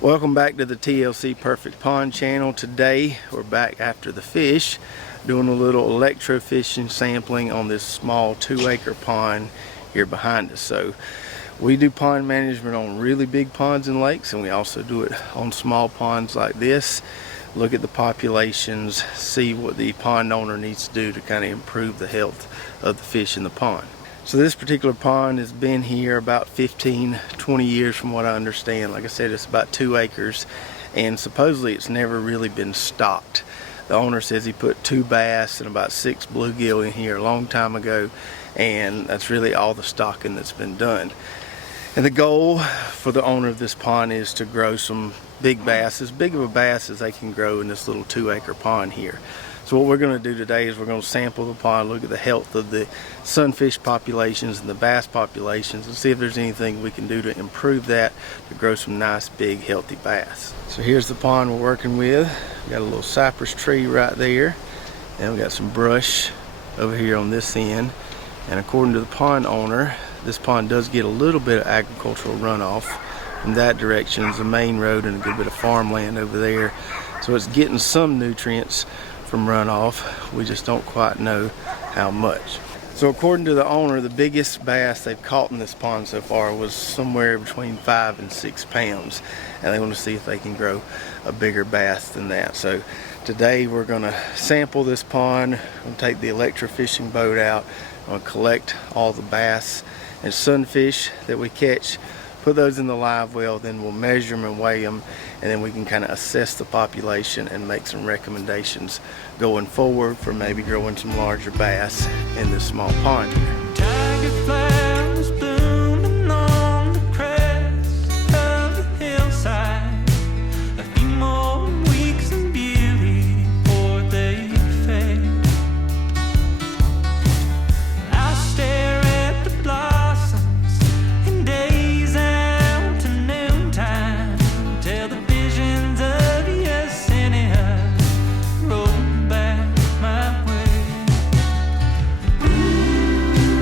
Welcome back to the TLC Perfect Pond channel. Today we're back after the fish, doing a little electrofishing sampling on this small 2-acre pond here behind us. So we do pond management on really big ponds and lakes, and we also do it on small ponds like this. Look at the populations, see what the pond owner needs to do to kind of improve the health of the fish in the pond. So this particular pond has been here about 15-20 years from what I understand. Like I said, it's about 2 acres, and supposedly it's never really been stocked. The owner says he put 2 bass and about 6 bluegill in here a long time ago, and that's really all the stocking that's been done. And the goal for the owner of this pond is to grow some big bass, as big of a bass as they can grow in this little 2-acre pond here. So what we're going to do today is we're going to sample the pond, look at the health of the sunfish populations and the bass populations, and see if there's anything we can do to improve that to grow some nice big healthy bass. So here's the pond we're working with. We got a little cypress tree right there, and we got some brush over here on this end. And according to the pond owner, this pond does get a little bit of agricultural runoff from that direction. There's a main road and a good bit of farmland over there, so it's getting some nutrients from runoff. We just don't quite know how much. So according to the owner, the biggest bass they've caught in this pond so far was somewhere between 5 and 6 pounds, and they want to see if they can grow a bigger bass than that. So today we're going to sample this pond. I'm going to take the electrofishing boat out. I'm going to collect all the bass and sunfish that we catch, put those in the live well, then we'll measure them and weigh them, and then we can kind of assess the population and make some recommendations going forward for maybe growing some larger bass in this small pond here. Tiger flowers blooming on the crest of the hillside. A few more weeks in beauty before they fade. I stare at the blossoms in days out to noontime, till the visions of Yesenia roll back my way. Ooh.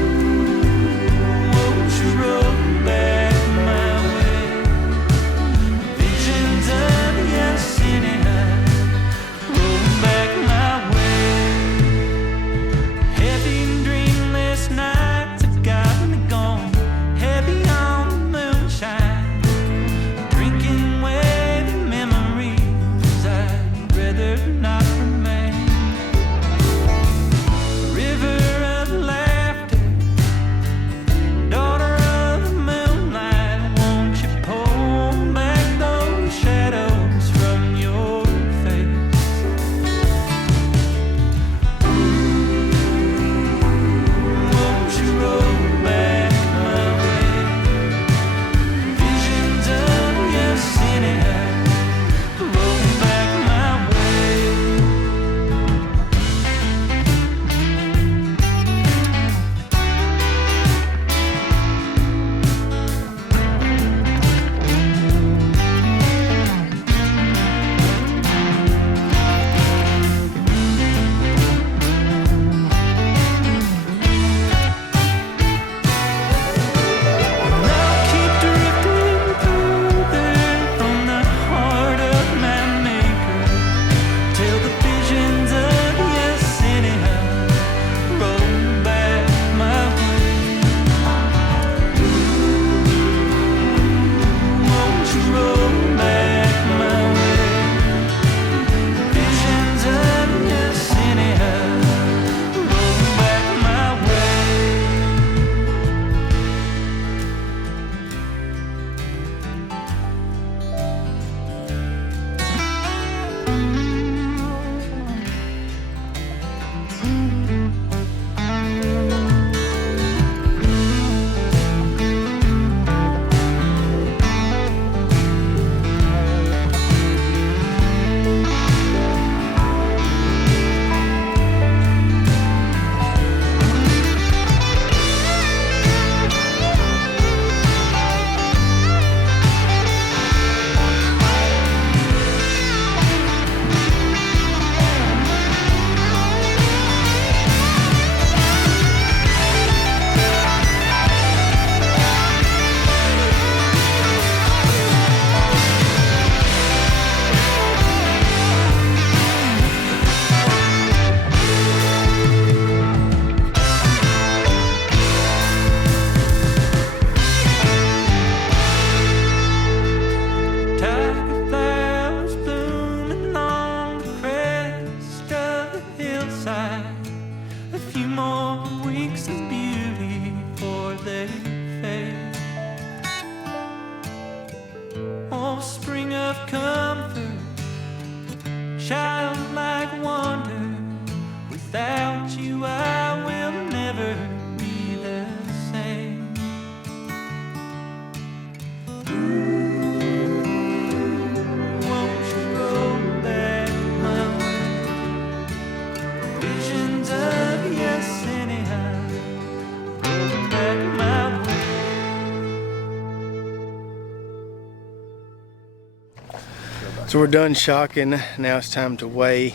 oh, spring of comfort, childlike wonder. Without you, I will never be the same. Won't you roll back my way? Visions of yes, anyhow, rolling back my way. So we're done shocking. Now it's time to weigh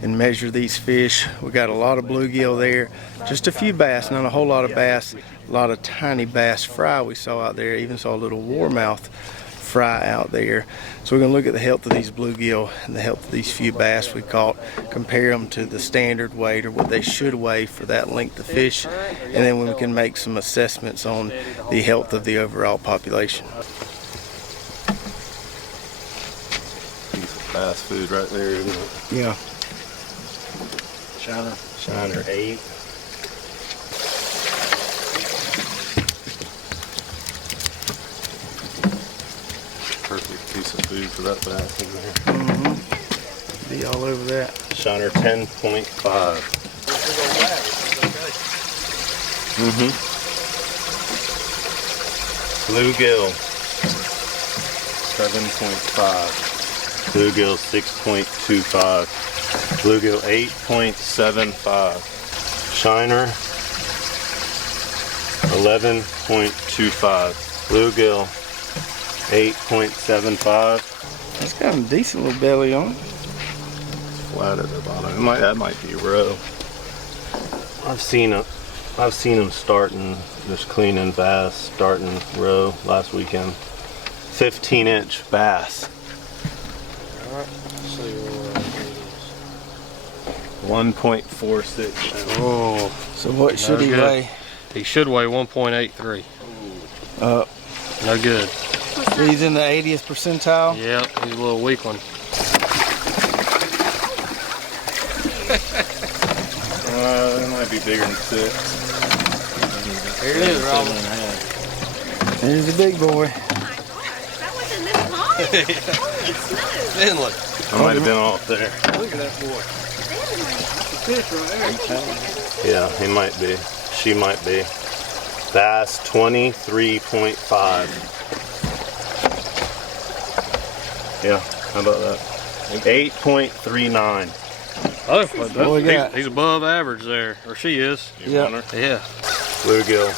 and measure these fish. We got a lot of bluegill there, just a few bass, not a whole lot of bass, a lot of tiny bass fry we saw out there, even saw a little warmouth fry out there. So we're gonna look at the health of these bluegill and the health of these few bass we caught, compare them to the standard weight or what they should weigh for that length of fish, and then we can make some assessments on the health of the overall population. Bass food right there, isn't it? Yeah. Shiner 8. Perfect piece of food for that bass in there. Be all over that. Shiner 10.5. Bluegill 7.5. Bluegill 6.25. Bluegill 8.75. Shiner 11.25. Bluegill 8.75. It's got a decent little belly on it. Flat at the bottom. That might be roe. I've seen them starting, just cleaning bass, starting roe last weekend. 15-inch bass. 1.46. Oh, so what should he weigh? He should weigh 1.83. No good. He's in the 80th percentile? Yeah, he's a little weak one. It might be bigger than 6. Here it is, Robin. Here's the big boy. That wasn't this long. Holy smokes. Finley. I might have been off there. Look at that boy. Fish right there. Yeah, he might be. She might be. Bass 23.5. Yeah, how about that? 8.39. Oh, What we got? he's above average there, or she is. You want her? Yeah. Bluegill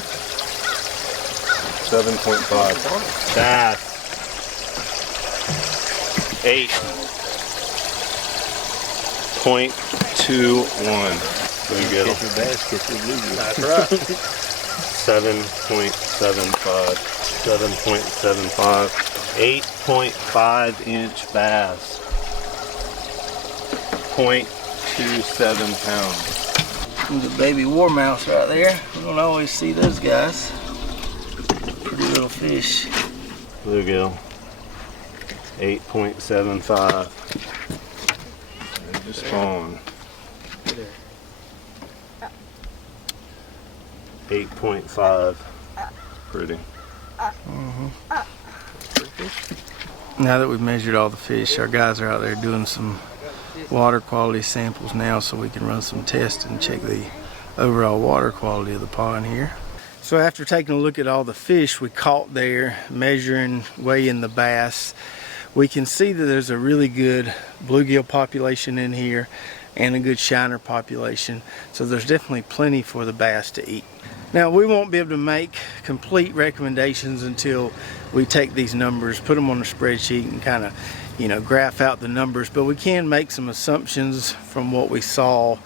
7.5. Bass 8.21. Bluegill. That's right. 7.75. 7.75. 8.5-inch bass. 0.27 pounds. There's a baby warmouth right there. We don't always see those guys. Pretty little fish. Bluegill 8.75. Just spawn. 8.5. Pretty. Now that we've measured all the fish, our guys are out there doing some water quality samples now so we can run some tests and check the overall water quality of the pond here. So after taking a look at all the fish we caught there, measuring, weighing the bass, we can see that there's a really good bluegill population in here and a good shiner population. So there's definitely plenty for the bass to eat. Now we won't be able to make complete recommendations until we take these numbers, put them on a spreadsheet and kind of, graph out the numbers, but we can make some assumptions from what we saw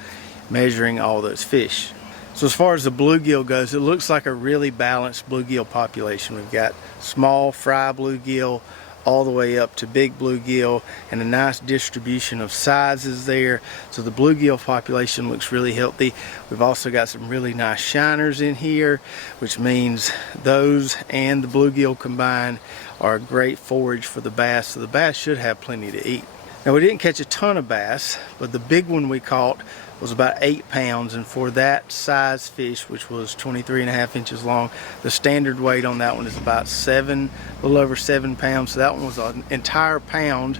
measuring all those fish. So as far as the bluegill goes, it looks like a really balanced bluegill population. We've got small fry bluegill all the way up to big bluegill and a nice distribution of sizes there. So the bluegill population looks really healthy. We've also got some really nice shiners in here, which means those and the bluegill combined are a great forage for the bass. So the bass should have plenty to eat. Now we didn't catch a ton of bass, but the big one we caught was about 8 pounds, and for that size fish, which was 23.5 inches long, the standard weight on that one is about a little over 7 pounds. So that one was an entire pound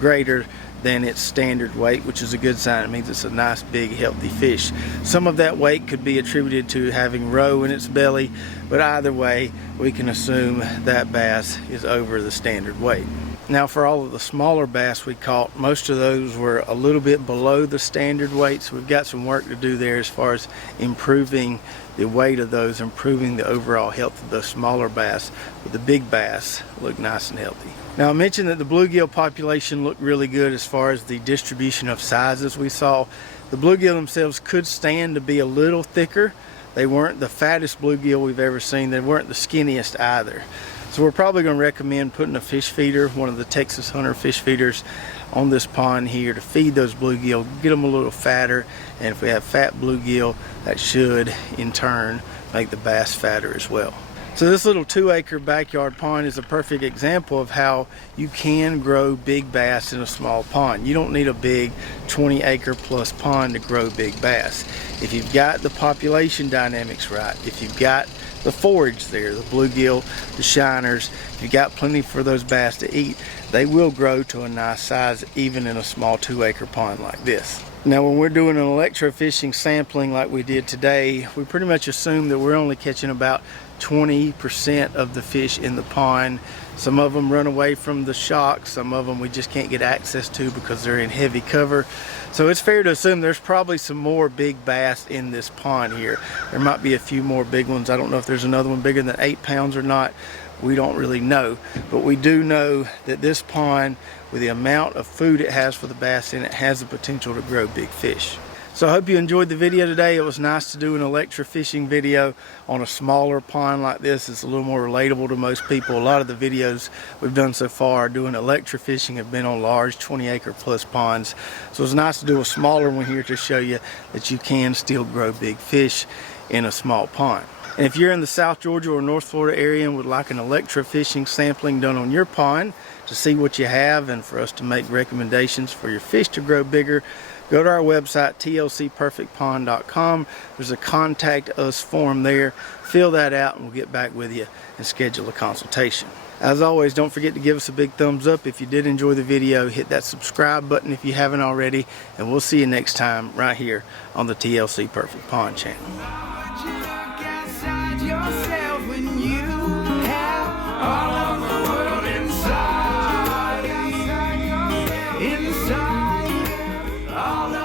greater than its standard weight, which is a good sign. It means it's a nice big healthy fish. Some of that weight could be attributed to having roe in its belly, but either way we can assume that bass is over the standard weight. Now for all of the smaller bass we caught, most of those were a little bit below the standard weight, so we've got some work to do there as far as improving the weight of those, improving the overall health of the smaller bass, but the big bass look nice and healthy. Now I mentioned that the bluegill population looked really good as far as the distribution of sizes we saw. The bluegill themselves could stand to be a little thicker. They weren't the fattest bluegill we've ever seen. They weren't the skinniest either. So we're probably going to recommend putting a fish feeder, one of the Texas Hunter fish feeders, on this pond here to feed those bluegill, get them a little fatter, and if we have fat bluegill, that should in turn make the bass fatter as well. So this little 2-acre backyard pond is a perfect example of how you can grow big bass in a small pond. You don't need a big 20-acre plus pond to grow big bass. If you've got the population dynamics right, if you've got the forage there, the bluegill, the shiners, if you've got plenty for those bass to eat, they will grow to a nice size even in a small 2-acre pond like this. Now when we're doing an electrofishing sampling like we did today, we pretty much assume that we're only catching about 20% of the fish in the pond. Some of them run away from the shock, some of them we just can't get access to because they're in heavy cover. So it's fair to assume there's probably some more big bass in this pond here. There might be a few more big ones. I don't know if there's another one bigger than 8 pounds or not. We don't really know, but we do know that this pond, with the amount of food it has for the bass in it, has the potential to grow big fish. So I hope you enjoyed the video today. It was nice to do an electrofishing video on a smaller pond like this. It's a little more relatable to most people. A lot of the videos we've done so far doing electrofishing have been on large 20-acre plus ponds. So it's nice to do a smaller one here to show you that you can still grow big fish in a small pond. And if you're in the South Georgia or North Florida area and would like an electrofishing sampling done on your pond to see what you have and for us to make recommendations for your fish to grow bigger, go to our website, tlcperfectpond.com. There's a contact us form there. Fill that out and we'll get back with you and schedule a consultation. As always, don't forget to give us a big thumbs up if you did enjoy the video. Hit that subscribe button if you haven't already, and we'll see you next time right here on the TLC Perfect Pond channel. Yourself when you have all of the world inside all of